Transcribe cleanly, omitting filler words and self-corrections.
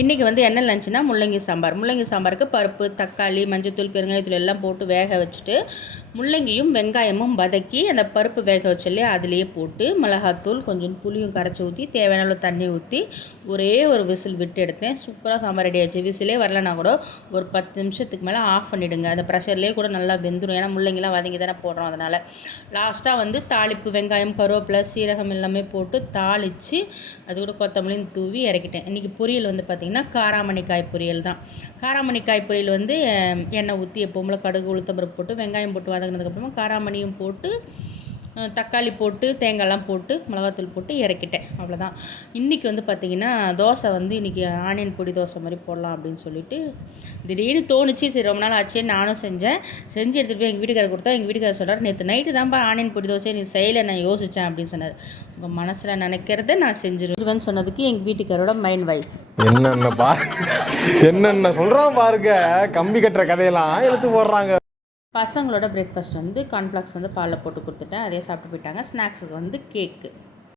இன்றைக்கி வந்து என்ன லஞ்சுனா முள்ளங்கி சாம்பாருக்கு பருப்பு, தக்காளி, மஞ்சத்தூள், பெருங்காயத்தூள் எல்லாம் போட்டு வேக வச்சுட்டு முள்ளங்கியும் வெங்காயமும் வதக்கி அந்த பருப்பு வேக வச்சல்லையே அதிலேயே போட்டு மிளகாத்தூள் கொஞ்சம் புளியும் கரைச்சி ஊற்றி தேவையான அளவு தண்ணி ஊற்றி ஒரே ஒரு விசில் விட்டு எடுத்தேன். சூப்பராக சாம்பார் ரெடி ஆகிடுச்சு. விசிலே வரலனா கூட ஒரு 10 நிமிஷத்துக்கு மேலே ஆஃப் பண்ணிவிடுங்க. அந்த ப்ரெஷர்லேயே கூட நல்லா வெந்துடும். ஏன்னா முள்ளங்கிலாம் வதங்கி தானே போடுறோம். அதனால் லாஸ்ட்டாக வந்து தாளிப்பு வெங்காயம், கருவேப்பிலை, சீரகம் எல்லாமே போட்டு தாளித்து அது கூட கொத்தமல்லியும் தூவி இறக்கிட்டேன். இன்றைக்கி பொரியல் வந்து பார்த்திங்கன்னா காராமணிக்காய் பொரியல் தான். காராமணிக்காய் பொரியல் வந்து எண்ணெய் ஊற்றி எப்போவுமே கடுகு, உளுத்தம்பருப்பு போட்டு வெங்காயம் போட்டு வதங்கினதுக்கப்புறமா காராமணியும் போட்டு தக்காளி போட்டு தேங்காய்லாம் போட்டு மிளகாத்தூள் போட்டு இறக்கிட்டேன். அவ்வளோதான். இன்றைக்கி வந்து பார்த்திங்கன்னா தோசை வந்து இன்றைக்கி ஆனியன் பொடி தோசை மாதிரி போடலாம் அப்படின்னு சொல்லிட்டு திடீர்னு தோணுச்சு. சரி ரொம்ப நாள் ஆச்சு, நானும் செஞ்சு எடுத்துகிட்டு போய் எங்கள் வீட்டுக்காரர் கொடுத்தா. எங்கள் வீட்டுக்காரர் சொல்கிறார், நேற்று நைட்டு தான்ப்பா ஆனியன் பொடி தோசையை நீ செய்யலை, நான் யோசித்தேன் அப்படின்னு சொன்னார். உங்கள் மனசில் நினைக்கிறத நான் செஞ்சிருவேன் சொன்னதுக்கு எங்கள் வீட்டுக்காரோட மைண்ட் வைஸ் என்னென்ன சொல்கிறோம் பாருங்க. கம்பி கட்டுற கதையெல்லாம் எடுத்து போடுறாங்க. பசங்களோட பிரேக்ஃபாஸ்ட் வந்து கார்ன்ஃப்ளாக்ஸ் வந்து பாலில் போட்டு கொடுத்துட்டேன். அதே சாப்பிட்டு போயிட்டாங்க. ஸ்நாக்ஸுக்கு வந்து கேக்கு.